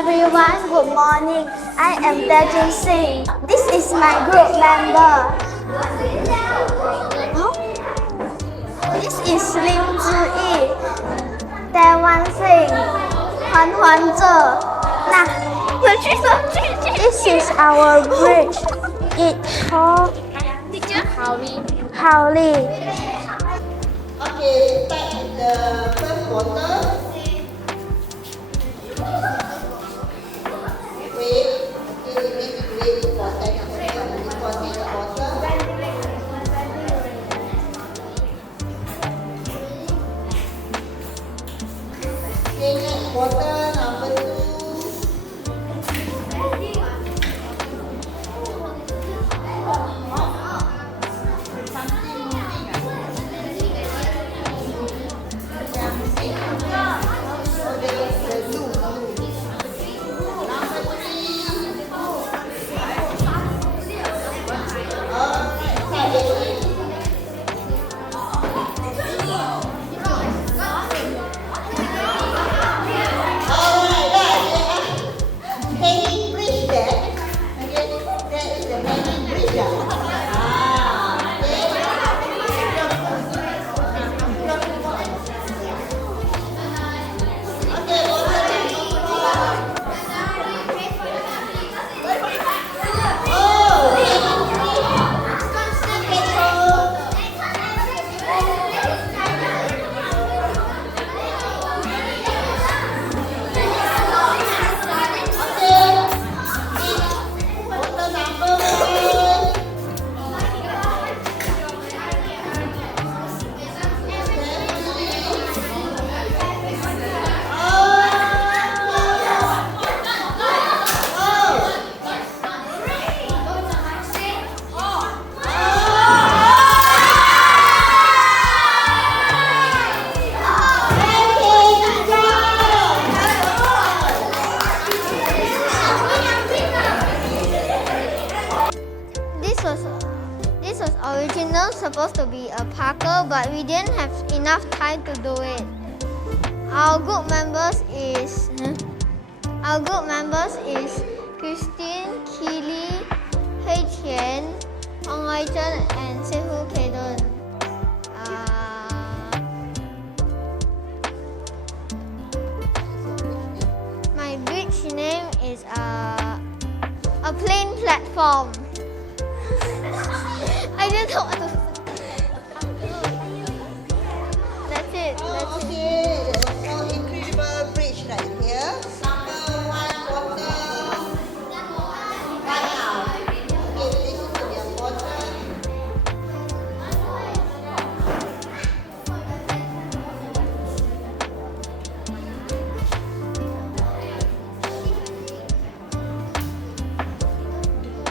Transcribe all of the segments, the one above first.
everyone, good morning. I am Tajin Singh. This is my group member. This is Lim Zhi-yi, Taewan Singh, Huan Zhe. This is our bridge. It's called Howley. Okay, start with the first water. Wait, okay, we need to wait for 10 seconds before next water. Okay, next water, number 2. This was originally supposed to be a parkour, but we didn't have enough time to do it. Our group members is Christine, Keely, Hui Qian, Ong Wai Zhen, and Sehu Kedon. My bridge name is a plain platform. I didn't know what to say. That's it. Okay, there was no incredible bridge right here. Number 1 water. Right now. Okay, please put your water.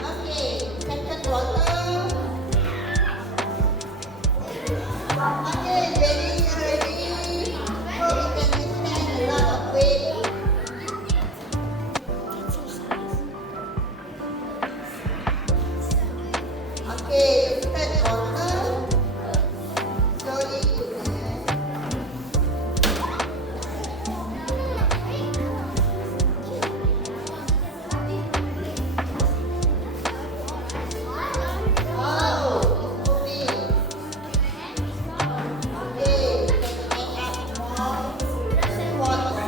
Okay, second water. Okay, ready. So we can withstand a lot of weight. Okay, third water. Slowly you can. Wow, it's moving. Okay, we can add up more. The fourth water.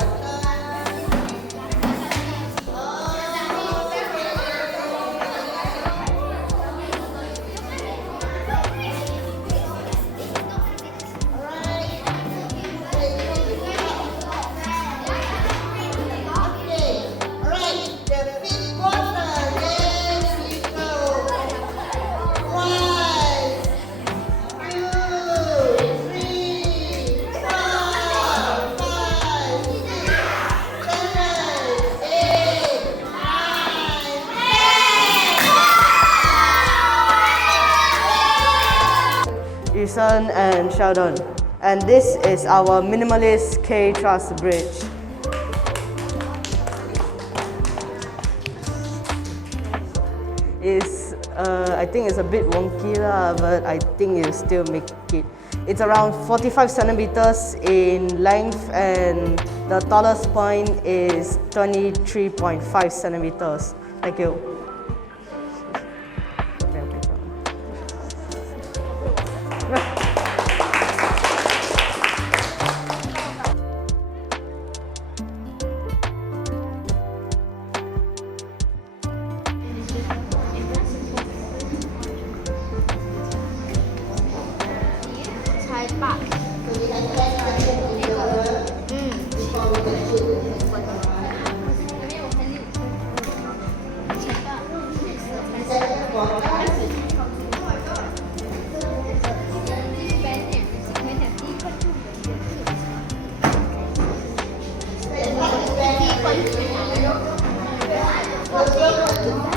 Ethan and Sheldon, and this is our minimalist K-truss bridge. I think it's a bit wonky lah, but I think it'll still make it It's around 45 centimeters in length, and the tallest point is 23.5 centimeters. Thank you. Thank you.